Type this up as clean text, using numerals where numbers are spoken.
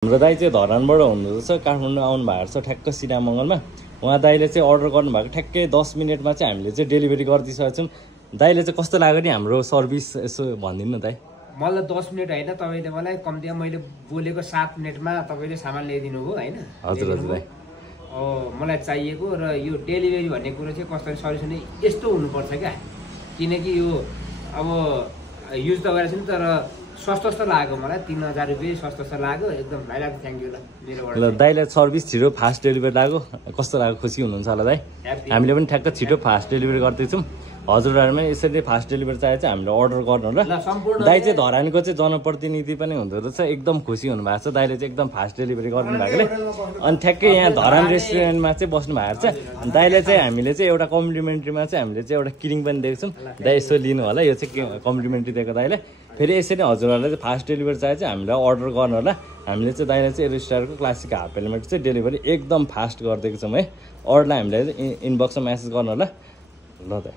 हाम्रो दाइ चाहिँ धरानबाट हुनुहुँदो रहेछ, काठमाडौँ आउनु भएको छ ठ्याक्क सिरामङ्गलमा। उहाँ दाइले चाहिँ अर्डर गर्नुभएको ठ्याक्कै 10 मिनटमा चाहिँ हामीले चाहिँ डेलिभरी गरिदिइसकेको छौँ। दाइले चाहिँ कस्तो लाग्यो नि हाम्रो सर्भिस, यसो भनिदिनु न दाइ। मलाई 10 मिनट होइन, तपाईँले मलाई कम्तीमा मैले बोलेको 7 मिनटमा तपाईँले सामान ल्याइदिनु भयो होइन। हजुर हजुर दाइ। मलाई चाहिएको र यो डेलिभरी भन्ने कुरो चाहिँ कस्तो सल्युसन यस्तो हुनुपर्छ क्या, किनकि यो अब युज त गरेको छु नि, तर सस्तो लाग्यो मलाई। 3000 रुपियाँ सस्तो लाग्यो, एकदम भाइलाई थ्याङ्क यू ल मेरोबाट। ल दाइलाई सर्भिस छिटो फास्ट डेलिभरी लाग्यो, कस्तो लाग्यो, खुसी हुनुहुन्छ होला दाइ। हामीले पनि ठ्याक्क छिटो फास्ट डेलिभरी गर्दैछौँ। हजुरहरूमा यसरी फास्ट डेलिभरी चाहिए चाहिँ हामीले अर्डर गर्नु ल। दाइ चाहिँ धरानको चाहिँ जनप्रतिनिधि पनि हुँदो रहेछ, एकदम खुसी हुनुभएको छ दाइले चाहिँ एकदम फास्ट डेलिभरी गर्नु भएकोले। अनि ठ्याक्कै यहाँ धरान रेस्टुरेन्टमा चाहिँ बस्नु भएको छ। दाइले चाहिँ हामीले चाहिँ एउटा कम्प्लिमेन्ट्रीमा चाहिँ हामीले चाहिँ एउटा किरिङ पनि दिएको छौँ। दाइ यसो लिनु होला, यो चाहिँ कम्प्लिमेन्ट्री दिएको दाइले। फेरि यसरी हजुरहरूलाई चाहिँ फास्ट डेलिभरी चाहिए चाहिँ हामीलाई अर्डर गर्नु होला। हामीले चाहिँ दाइले चाहिँ एरिस्टारको क्लासिक हाफ हेलमेट चाहिँ डेलिभरी एकदम फास्ट गरिदिएको छौँ है। अर्डरलाई हामीलाई इनबक्समा मेसेज गर्नु होला। ल दाइ।